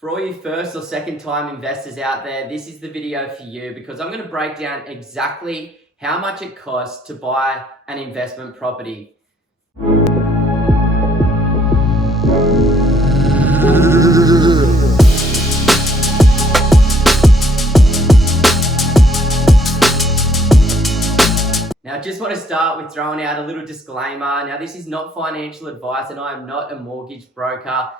For all you first or second time investors out there, this is the video for you because I'm going to break down exactly how much it costs to buy an investment property. Now, I just want to start with throwing out a little disclaimer. Now, this is not financial advice and I am not a mortgage broker.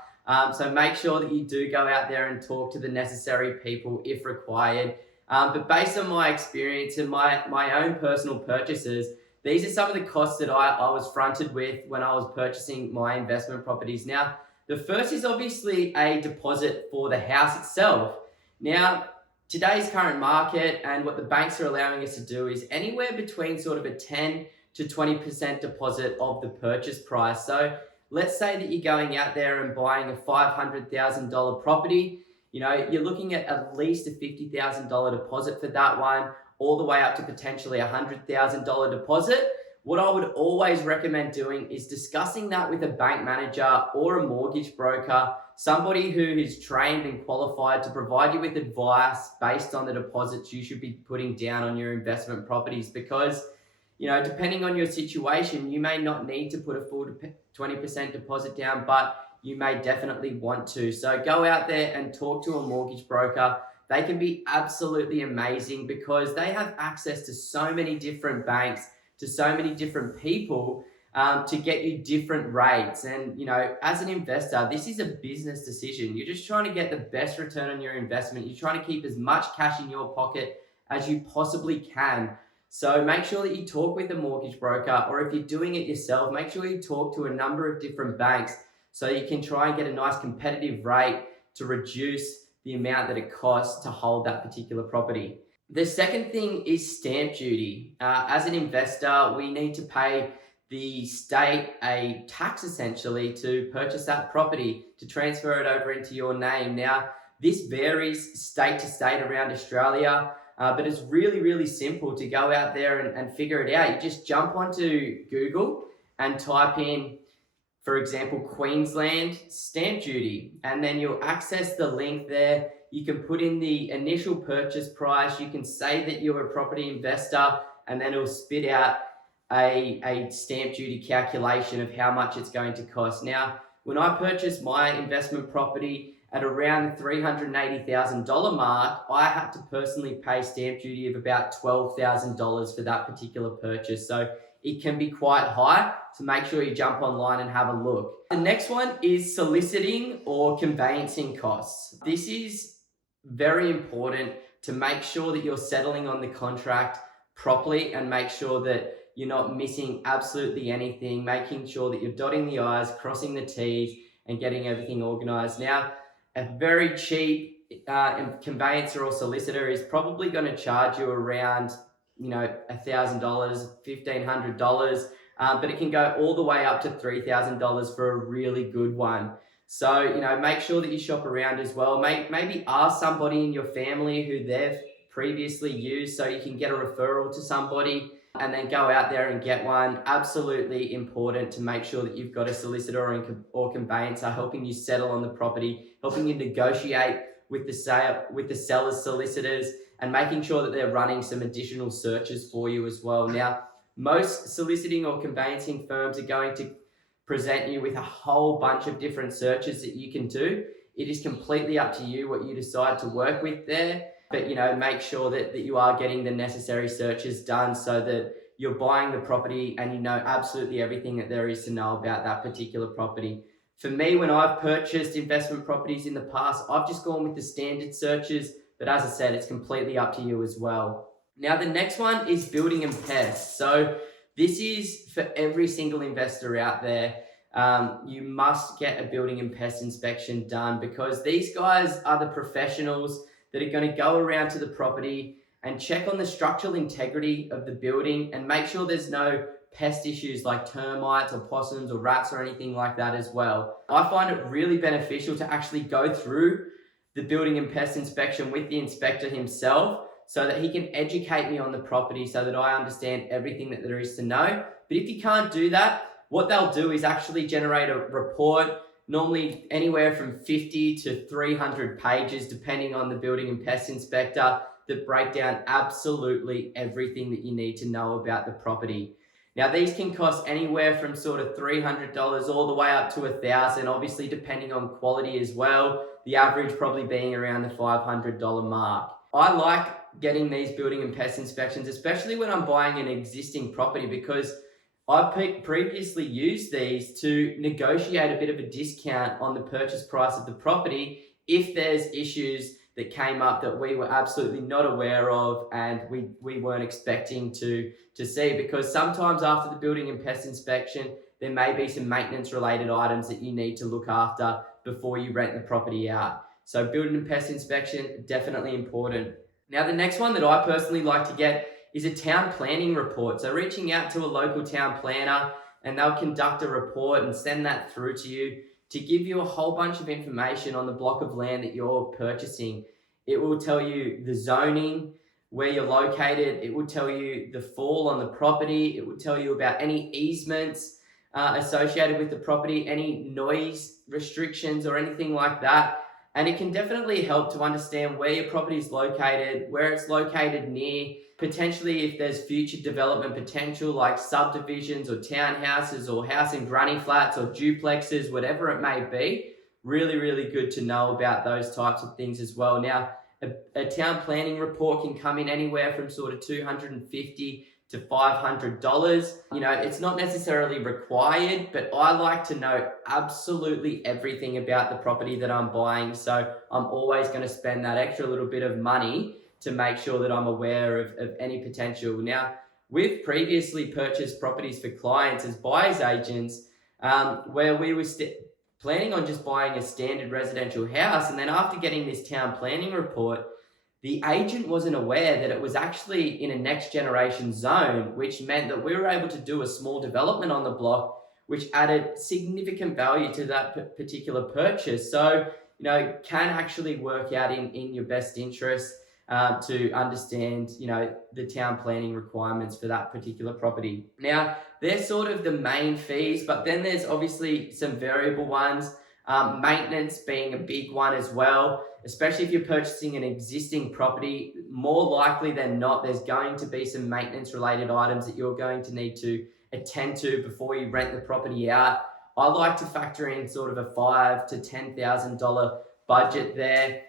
So make sure that you do go out there and talk to the necessary people if required. But based on my experience and my own personal purchases, these are some of the costs that I was fronted with when I was purchasing my investment properties. Now, the first is obviously a deposit for the house itself. Now, today's current market and what the banks are allowing us to do is anywhere between sort of a 10 to 20% deposit of the purchase price. So let's say that you're going out there and buying a $500,000 property. You know, you're looking at least a $50,000 deposit for that one, all the way up to potentially a $100,000 deposit. What I would always recommend doing is discussing that with a bank manager or a mortgage broker, somebody who is trained and qualified to provide you with advice based on the deposits you should be putting down on your investment properties. Because, you know, depending on your situation, you may not need to put a full 20% deposit down, but you may definitely want to. So go out there and talk to a mortgage broker. They can be absolutely amazing because they have access to so many different banks, to so many different people to get you different rates. And, you know, as an investor, this is a business decision. You're just trying to get the best return on your investment. You're trying to keep as much cash in your pocket as you possibly can. So make sure that you talk with a mortgage broker, or if you're doing it yourself, make sure you talk to a number of different banks so you can try and get a nice competitive rate to reduce the amount that it costs to hold that particular property. The second thing is stamp duty. As an investor, we need to pay the state a tax essentially to purchase that property, to transfer it over into your name. Now, this varies state to state around Australia, but it's really, really simple to go out there and figure it out. You just jump onto Google and type in, for example, Queensland stamp duty, and then you'll access the link there. You can put in the initial purchase price. You can say that you're a property investor, and then it'll spit out a stamp duty calculation of how much it's going to cost. Now, when I purchased my investment property at around the $380,000 mark, I had to personally pay stamp duty of about $12,000 for that particular purchase. So it can be quite high, so make sure you jump online and have a look. The next one is soliciting or conveyancing costs. This is very important to make sure that you're settling on the contract properly and make sure that you're not missing absolutely anything, making sure that you're dotting the I's, crossing the T's, and getting everything organized. Now, a very cheap conveyancer or solicitor is probably going to charge you around, you know, $1,000, $1,500, but it can go all the way up to $3,000 for a really good one. So, you know, make sure that you shop around as well. Maybe ask somebody in your family who they've previously used so you can get a referral to somebody and then go out there and get one. Absolutely important to make sure that you've got a solicitor or conveyancer helping you settle on the property, helping you negotiate with the seller's solicitors, and making sure that they're running some additional searches for you as well. Now, most soliciting or conveyancing firms are going to present you with a whole bunch of different searches that you can do. It is completely up to you what you decide to work with there, but, you know, make sure that you are getting the necessary searches done so that you're buying the property and you know absolutely everything that there is to know about that particular property. For me, when I've purchased investment properties in the past, I've just gone with the standard searches, but as I said, it's completely up to you as well. Now, the next one is building and pest. So this is for every single investor out there. You must get a building and pest inspection done because these guys are the professionals that are going to go around to the property and check on the structural integrity of the building and make sure there's no pest issues like termites or possums or rats or anything like that as well. I find it really beneficial to actually go through the building and pest inspection with the inspector himself so that he can educate me on the property so that I understand everything that there is to know. But if you can't do that, what they'll do is actually generate a report normally anywhere from 50 to 300 pages, depending on the building and pest inspector, that break down absolutely everything that you need to know about the property. Now, these can cost anywhere from sort of $300 all the way up to $1,000, obviously depending on quality as well. The average probably being around the $500 mark. I like getting these building and pest inspections, especially when I'm buying an existing property, because I've previously used these to negotiate a bit of a discount on the purchase price of the property if there's issues that came up that we were absolutely not aware of and we weren't expecting to see. Because sometimes after the building and pest inspection, there may be some maintenance related items that you need to look after before you rent the property out. So building and pest inspection, definitely important. Now, the next one that I personally like to get is a town planning report. So reaching out to a local town planner, and they'll conduct a report and send that through to you to give you a whole bunch of information on the block of land that you're purchasing. It will tell you the zoning, where you're located. It will tell you the fall on the property. It will tell you about any easements associated with the property, any noise restrictions or anything like that. And it can definitely help to understand where your property is located, where it's located near, potentially if there's future development potential like subdivisions or townhouses or house and granny flats or duplexes, whatever it may be. Really, really good to know about those types of things as well. Now, a town planning report can come in anywhere from sort of $250 to $500. You know, it's not necessarily required, but I like to know absolutely everything about the property that I'm buying. So I'm always going to spend that extra little bit of money to make sure that I'm aware of any potential. Now, we've previously purchased properties for clients as buyer's agents where we were planning on just buying a standard residential house. And then after getting this town planning report, the agent wasn't aware that it was actually in a next generation zone, which meant that we were able to do a small development on the block, which added significant value to that particular purchase. So, you know, can actually work out in your best interest to understand, you know, the town planning requirements for that particular property. Now, they're sort of the main fees, but then there's obviously some variable ones, maintenance being a big one as well. Especially if you're purchasing an existing property, more likely than not, there's going to be some maintenance related items that you're going to need to attend to before you rent the property out. I like to factor in sort of a $5,000 to $10,000 budget there,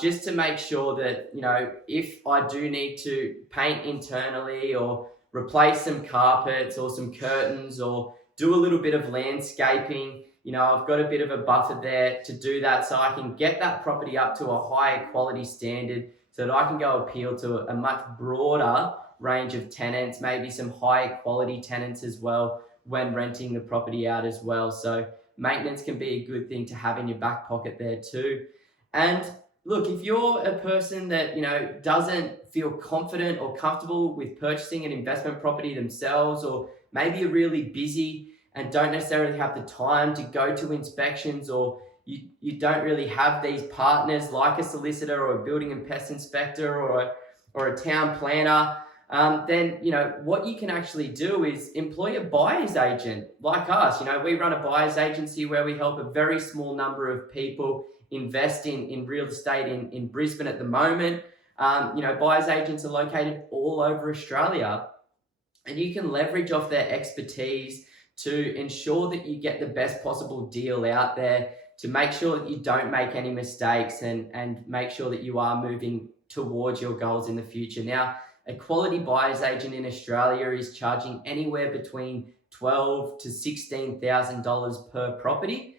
just to make sure that, you know, if I do need to paint internally or replace some carpets or some curtains or do a little bit of landscaping, you know, I've got a bit of a buffer there to do that so I can get that property up to a higher quality standard so that I can go appeal to a much broader range of tenants, maybe some high quality tenants as well when renting the property out as well. So maintenance can be a good thing to have in your back pocket there too. And look, if you're a person that, you know, doesn't feel confident or comfortable with purchasing an investment property themselves, or maybe you're really busy and don't necessarily have the time to go to inspections, or you don't really have these partners like a solicitor or a building and pest inspector or a town planner, then, you know, what you can actually do is employ a buyer's agent like us. You know, we run a buyer's agency where we help a very small number of people invest in real estate in Brisbane at the moment. You know, buyer's agents are located all over Australia, and you can leverage off their expertise to ensure that you get the best possible deal out there, to make sure that you don't make any mistakes and make sure that you are moving towards your goals in the future. Now, a quality buyer's agent in Australia is charging anywhere between $12,000 to $16,000 per property.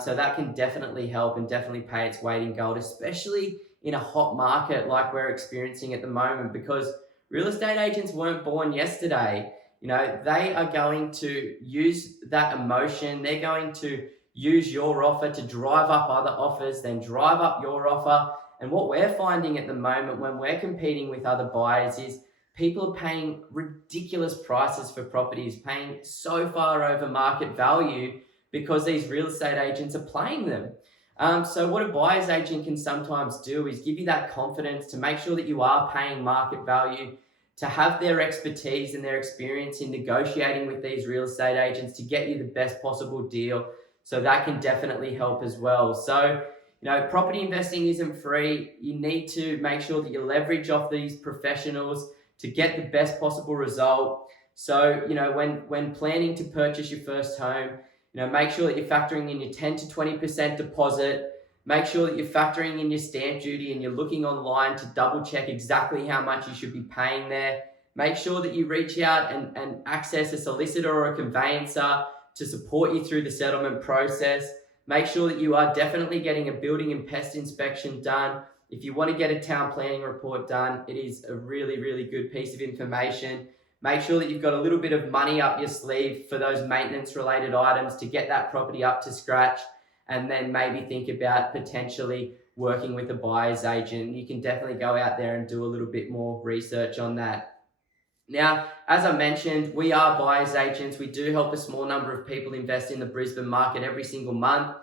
So that can definitely help and definitely pay its weight in gold, especially in a hot market like we're experiencing at the moment, because real estate agents weren't born yesterday. You know, they are going to use that emotion. They're going to use your offer to drive up other offers, then drive up your offer. And what we're finding at the moment when we're competing with other buyers is people are paying ridiculous prices for properties, paying so far over market value because these real estate agents are playing them. So what a buyer's agent can sometimes do is give you that confidence to make sure that you are paying market value, to have their expertise and their experience in negotiating with these real estate agents to get you the best possible deal, So that can definitely help as well. So, property investing isn't free. You need to make sure that you leverage off these professionals to get the best possible result. So, when planning to purchase your first home, make sure that you're factoring in your 10 to 20% deposit. Make sure that you're factoring in your stamp duty and you're looking online to double check exactly how much you should be paying there. Make sure that you reach out and access a solicitor or a conveyancer to support you through the settlement process. Make sure that you are definitely getting a building and pest inspection done. If you want to get a town planning report done, it is a really, really good piece of information. Make sure that you've got a little bit of money up your sleeve for those maintenance related items to get that property up to scratch, and then maybe think about potentially working with a buyer's agent. You can definitely go out there and do a little bit more research on that. Now, as I mentioned, we are buyer's agents. We do help a small number of people invest in the Brisbane market every single month.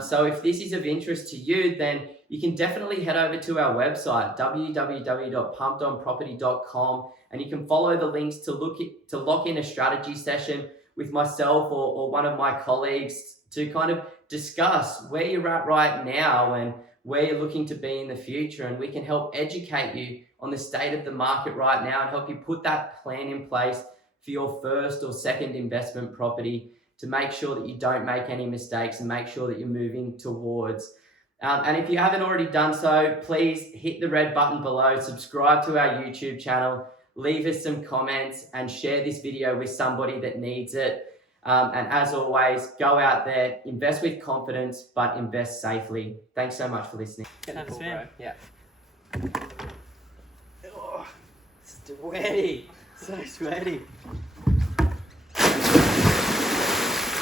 So if this is of interest to you, then you can definitely head over to our website, www.pumpedonproperty.com, and you can follow the links to lock in a strategy session with myself or one of my colleagues to kind of discuss where you're at right now and where you're looking to be in the future. And we can help educate you on the state of the market right now and help you put that plan in place for your first or second investment property to make sure that you don't make any mistakes and make sure that you're moving towards. And if you haven't already done so, please hit the red button below, subscribe to our YouTube channel, leave us some comments and share this video with somebody that needs it. And as always, go out there, invest with confidence, but invest safely. Thanks so much for listening. Have a spin. Yeah. Oh, sweaty. So sweaty.